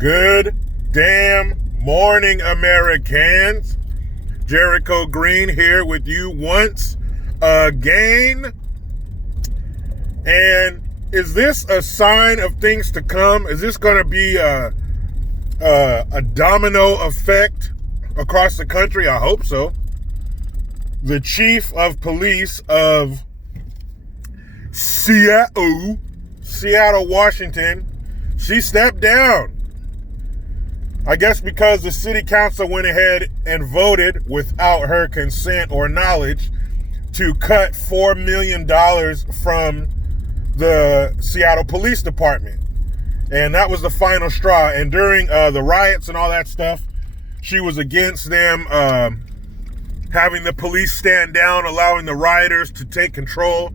Good damn morning, Americans. Jericho Green here with you once again. And is this a sign of things to come? Is this going to be a domino effect across the country? I hope so. The chief of police of Seattle, Washington, she stepped down. I guess because the city council went ahead and voted without her consent or knowledge to cut $4 million from the Seattle Police Department. And that was the final straw. And during the riots and all that stuff, she was against them having the police stand down, allowing the rioters to take control.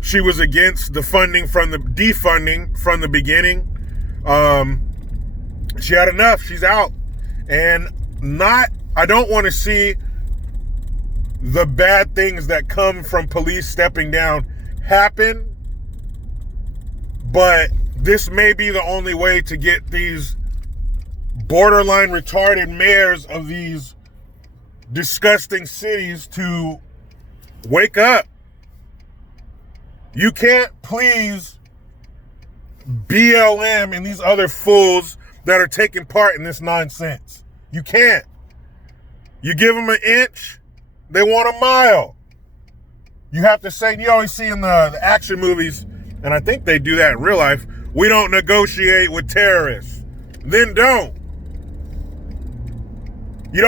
She was against the defunding from the beginning. She had enough. She's out. And I don't want to see the bad things that come from police stepping down happen. But this may be the only way to get these borderline retarded mayors of these disgusting cities to wake up. You can't please BLM and these other fools that are taking part in this nonsense. You can't. You give them an inch, they want a mile. You have to say, you always see in the action movies, and I think they do that in real life, we don't negotiate with terrorists. Then don't. You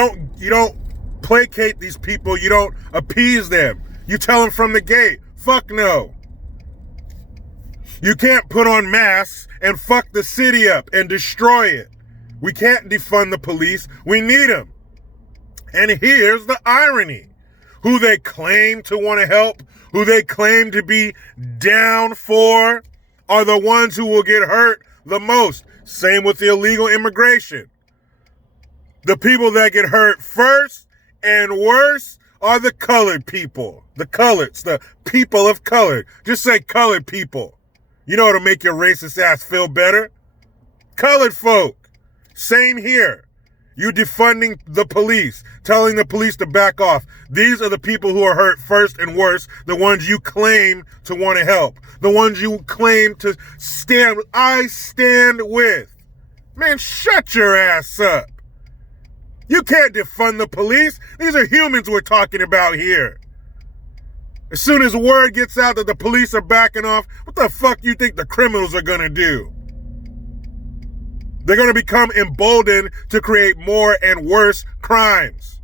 don't placate these people. You don't appease them. You tell them from the gate, fuck no. You can't put on masks and fuck the city up and destroy it. We can't defund the police. We need them. And here's the irony. Who they claim to want to help, who they claim to be down for, are the ones who will get hurt the most. Same with the illegal immigration. The people that get hurt first and worse are the colored people. The coloreds, the people of color. Just say colored people. You know, it'll make your racist ass feel better. Colored folk. Same here. You defunding the police, telling the police to back off. These are the people who are hurt first and worst, the ones you claim to want to help, the ones you claim to stand with. Man, shut your ass up. You can't defund the police. These are humans we're talking about here. As soon as word gets out that the police are backing off, what the fuck you think the criminals are gonna do? They're gonna become emboldened to create more and worse crimes.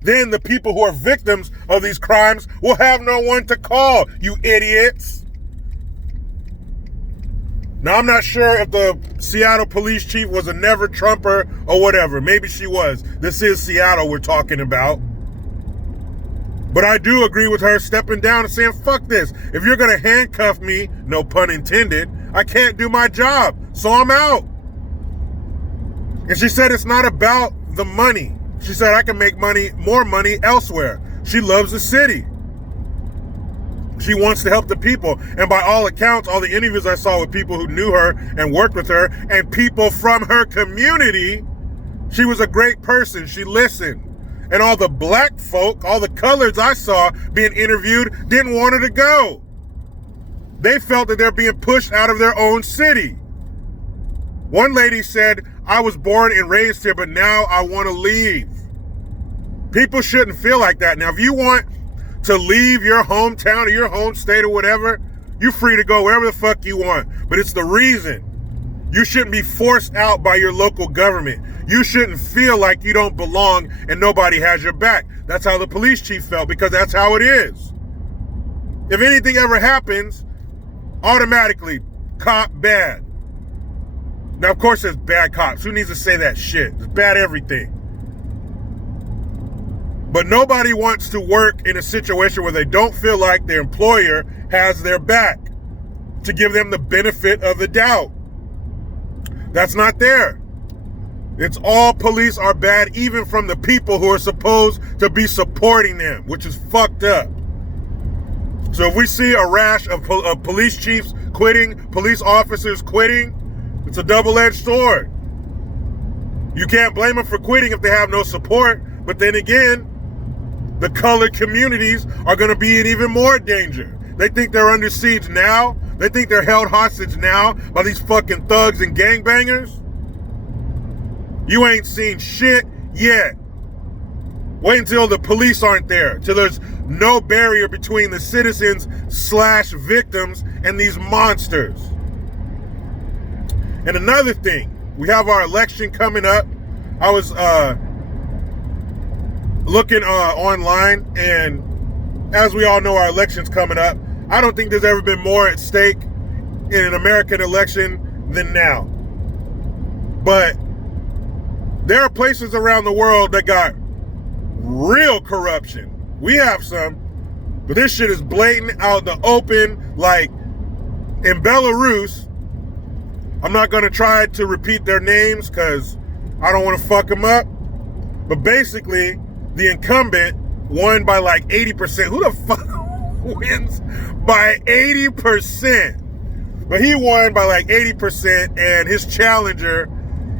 Then the people who are victims of these crimes will have no one to call, you idiots. Now, I'm not sure if the Seattle police chief was a never Trumper or whatever. Maybe she was. This is Seattle we're talking about. But I do agree with her stepping down and saying, fuck this. If you're going to handcuff me, no pun intended, I can't do my job. So I'm out. And she said it's not about the money. She said I can make more money elsewhere. She loves the city. She wants to help the people. And by all accounts, all the interviews I saw with people who knew her and worked with her and people from her community, she was a great person. She listened. And all the black folk, all the coloreds I saw being interviewed didn't want her to go. They felt that they're being pushed out of their own city. One lady said, I was born and raised here, but now I want to leave. People shouldn't feel like that. Now, if you want to leave your hometown or your home state or whatever, you're free to go wherever the fuck you want. But it's the reason. You shouldn't be forced out by your local government. You shouldn't feel like you don't belong and nobody has your back. That's how the police chief felt, because that's how it is. If anything ever happens, automatically, cop bad. Now, of course, there's bad cops. Who needs to say that shit? It's bad everything. But nobody wants to work in a situation where they don't feel like their employer has their back to give them the benefit of the doubt. That's not there. It's all police are bad, even from the people who are supposed to be supporting them, which is fucked up. So if we see a rash of police chiefs quitting, police officers quitting, It's a double-edged sword. You can't blame them for quitting if they have no support. But then again, the colored communities are going to be in even more danger. They think they're under siege now. They think they're held hostage now by these fucking thugs and gangbangers. You ain't seen shit yet. Wait until the police aren't there, till there's no barrier between the citizens / victims and these monsters. And another thing, we have our election coming up. I was looking online, and as we all know, our election's coming up. I don't think there's ever been more at stake in an American election than now. But there are places around the world that got real corruption. We have some, but this shit is blatant out in the open. Like in Belarus, I'm not going to try to repeat their names because I don't want to fuck them up. But basically, the incumbent won by like 80%. Who the fuck wins by 80%? But he won by like 80%, and his challenger,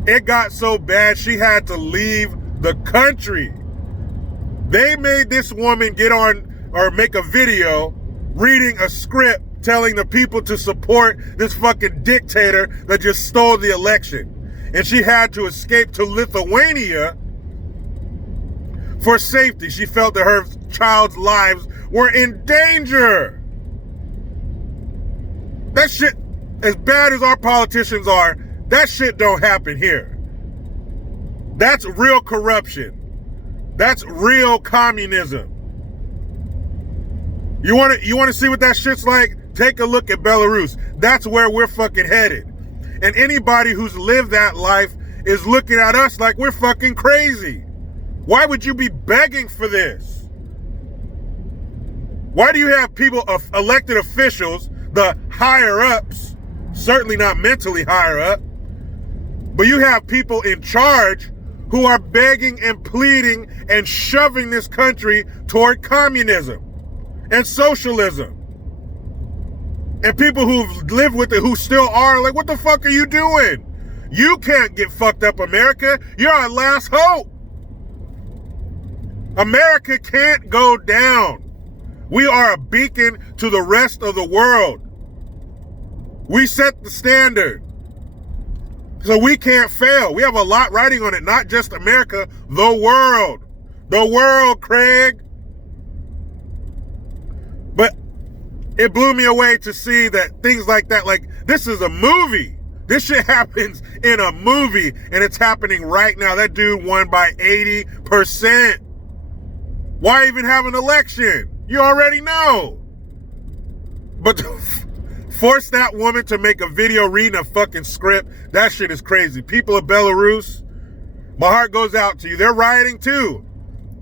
it got so bad she had to leave the country. They made this woman get on or make a video reading a script telling the people to support this fucking dictator that just stole the election. And she had to escape to Lithuania for safety. She felt that her child's lives were in danger. That shit, as bad as our politicians are, that shit don't happen here. That's real corruption. That's real communism. You want to see what that shit's like? Take a look at Belarus. That's where we're fucking headed. And anybody who's lived that life is looking at us like we're fucking crazy. Why would you be begging for this? Why do you have people, elected officials, the higher ups, certainly not mentally higher up, but you have people in charge who are begging and pleading and shoving this country toward communism and socialism. And people who've lived with it, who still are, like, what the fuck are you doing? You can't get fucked up, America. You're our last hope. America can't go down. We are a beacon to the rest of the world. We set the standard. So we can't fail. We have a lot riding on it, not just America, the world. The world, Craig. But it blew me away to see that things like that, like, this is a movie. This shit happens in a movie, and it's happening right now. That dude won by 80%. Why even have an election? You already know. But to force that woman to make a video reading a fucking script, that shit is crazy. People of Belarus, my heart goes out to you. They're rioting too.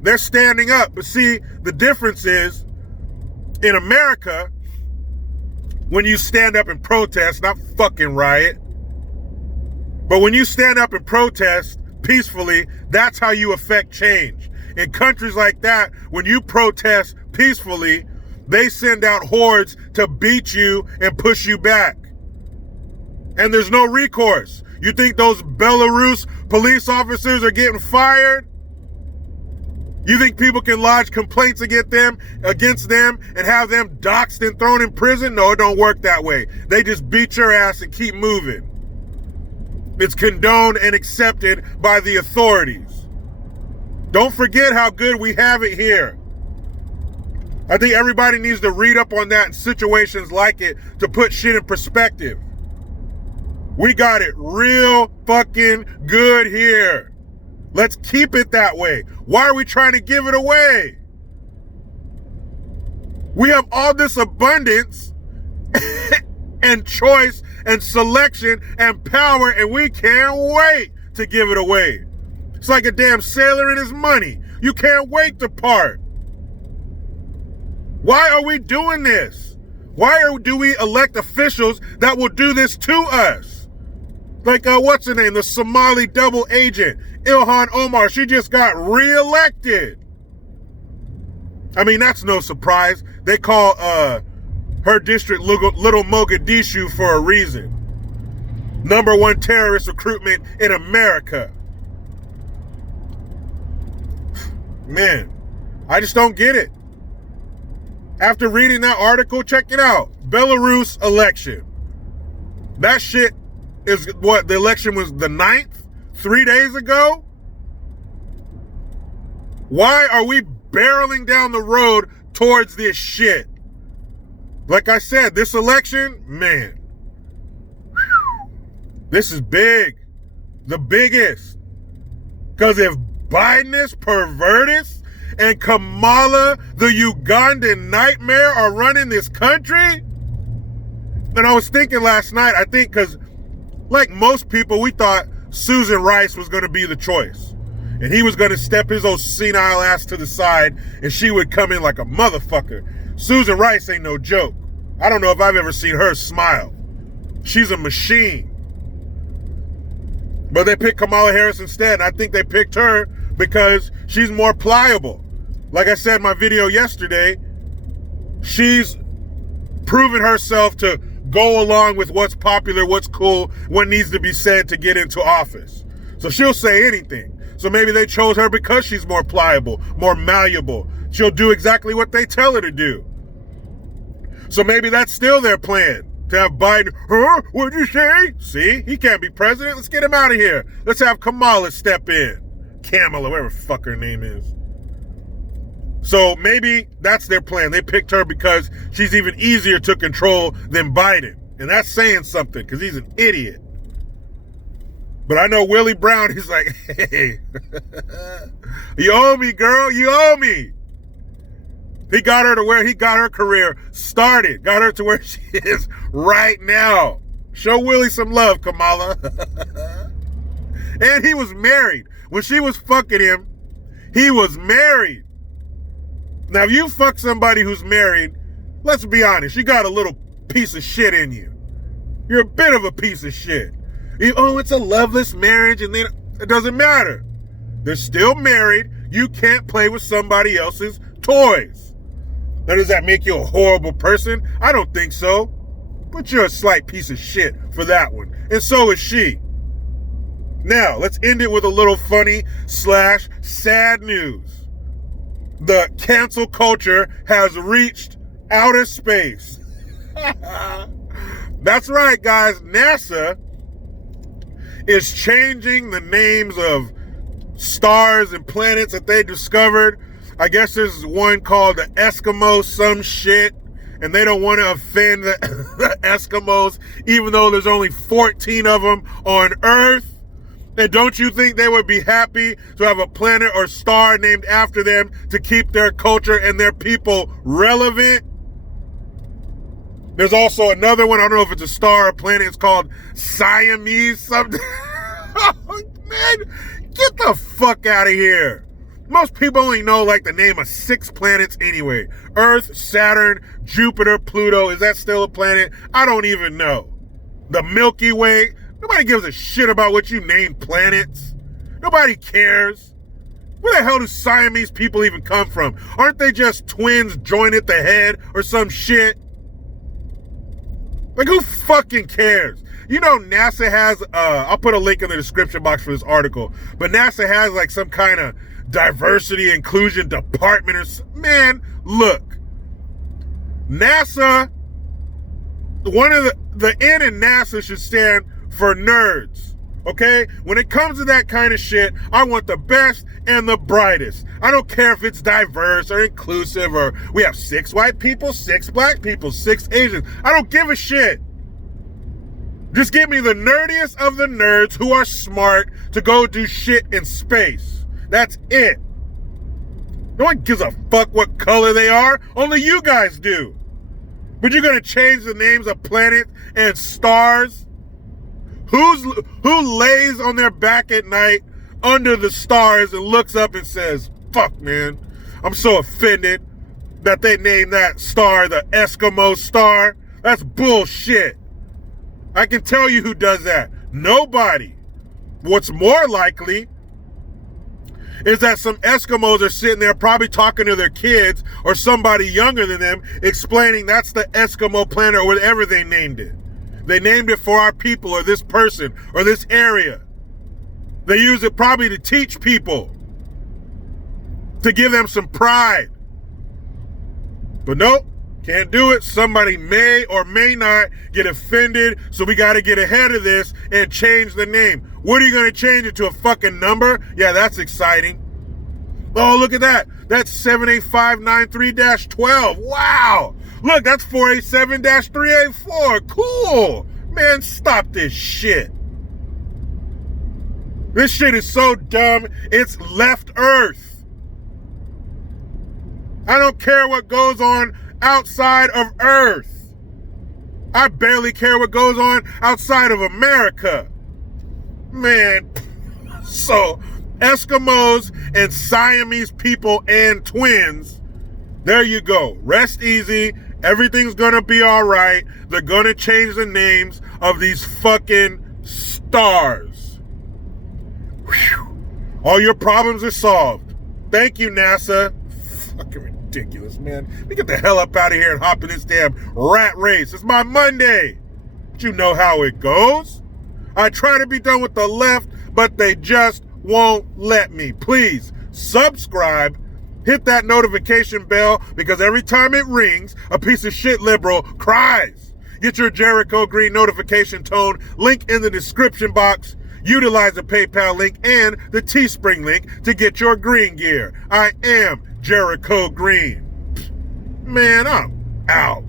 They're standing up. But see, the difference is, in America, when you stand up and protest, not fucking riot, but when you stand up and protest peacefully, that's how you affect change. In countries like that, when you protest peacefully, they send out hordes to beat you and push you back. And there's no recourse. You think those Belarus police officers are getting fired? You think people can lodge complaints against them and have them doxxed and thrown in prison? No, it don't work that way. They just beat your ass and keep moving. It's condoned and accepted by the authorities. Don't forget how good we have it here. I think everybody needs to read up on that in situations like it to put shit in perspective. We got it real fucking good here. Let's keep it that way. Why are we trying to give it away? We have all this abundance and choice and selection and power, and we can't wait to give it away. It's like a damn sailor and his money. You can't wait to part. Why are we doing this? Do we elect officials that will do this to us? Like, what's her name? The Somali double agent, Ilhan Omar. She just got reelected. I mean, that's no surprise. They call her district Little Mogadishu for a reason. #1 terrorist recruitment in America. Man, I just don't get it. After reading that article, check it out. Belarus election. That shit is what, the election was the 9th? 3 days ago? Why are we barreling down the road towards this shit? Like I said, this election, man, this is big. The biggest. Because if Biden is perverted and Kamala, the Ugandan nightmare, are running this country. And I was thinking last night, I think because like most people, we thought Susan Rice was going to be the choice. And he was going to step his old senile ass to the side and she would come in like a motherfucker. Susan Rice ain't no joke. I don't know if I've ever seen her smile. She's a machine. But they picked Kamala Harris instead. I think they picked her because she's more pliable. Like I said in my video yesterday, she's proven herself to go along with what's popular, what's cool, what needs to be said to get into office. So she'll say anything. So maybe they chose her because she's more pliable, more malleable. She'll do exactly what they tell her to do. So maybe that's still their plan, to have Biden. Huh? What'd you say? See, he can't be president. Let's get him out of here. Let's have Kamala step in. Kamala, whatever the fuck her name is. So maybe that's their plan. They picked her because she's even easier to control than Biden. And that's saying something because he's an idiot. But I know Willie Brown, he's like, hey, you owe me, girl. You owe me. He got her to where he got her career started. Got her to where she is right now. Show Willie some love, Kamala. And he was married. When she was fucking him, he was married. Now, if you fuck somebody who's married, let's be honest, you got a little piece of shit in you. You're a bit of a piece of shit. It's a loveless marriage, and then it doesn't matter. They're still married. You can't play with somebody else's toys. Now, does that make you a horrible person? I don't think so. But you're a slight piece of shit for that one. And so is she. Now, let's end it with a little funny / sad news. The cancel culture has reached outer space. That's right, guys. NASA is changing the names of stars and planets that they discovered. I guess there's one called the Eskimo some shit, and they don't want to offend the Eskimos, even though there's only 14 of them on Earth. And don't you think they would be happy to have a planet or star named after them to keep their culture and their people relevant? There's also another one, I don't know if it's a star or a planet, it's called Siamese something. Man, get the fuck out of here. Most people only know like the name of 6 planets anyway. Earth, Saturn, Jupiter, Pluto. Is that still a planet? I don't even know. The Milky Way. Nobody gives a shit about what you name planets. Nobody cares. Where the hell do Siamese people even come from? Aren't they just twins joined at the head or some shit? Like, who fucking cares? You know, NASA has, I'll put a link in the description box for this article, but NASA has like some kind of diversity inclusion department or something. Man, look. NASA, one of the N in NASA should stand for nerds, okay? When it comes to that kind of shit, I want the best and the brightest. I don't care if it's diverse or inclusive or we have 6 white people, 6 black people, 6 Asians. I don't give a shit. Just give me the nerdiest of the nerds who are smart to go do shit in space. That's it. No one gives a fuck what color they are. Only you guys do. But you're gonna change the names of planets and stars? Who lays on their back at night under the stars and looks up and says, fuck, man, I'm so offended that they named that star the Eskimo star? That's bullshit. I can tell you who does that. Nobody. What's more likely is that some Eskimos are sitting there probably talking to their kids or somebody younger than them, explaining that's the Eskimo planet or whatever they named it. They named it for our people or this person or this area. They use it probably to teach people, to give them some pride. But nope, can't do it. Somebody may or may not get offended, so we got to get ahead of this and change the name. What are you going to change it to, a fucking number? Yeah, that's exciting. Oh, look at that. That's 78593-12. Wow. Look, that's 487-384. Cool. Man, stop this shit. This shit is so dumb, it's left Earth. I don't care what goes on outside of Earth. I barely care what goes on outside of America. Man, so Eskimos and Siamese people and twins, there you go. Rest easy. Everything's gonna be all right. They're gonna change the names of these fucking stars. Whew. All your problems are solved. Thank you, NASA. Fucking ridiculous, man. We get the hell up out of here and hop in this damn rat race. It's my Monday. But you know how it goes. I try to be done with the left, but they just won't let me. Please subscribe, hit that notification bell, because every time it rings, a piece of shit liberal cries. Get your Jericho Green notification tone, link in the description box. Utilize the PayPal link and the Teespring link to get your green gear. I am Jericho Green. Man, I'm out.